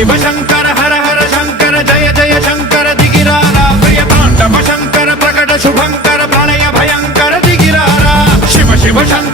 शिव शंकर हर हर शंकर जय जय शंकर दिगिरारा प्रिय तांडव शंकर प्रकट शुभंकर प्रणय भयंकर दिगिरारा शिव शिव शंकर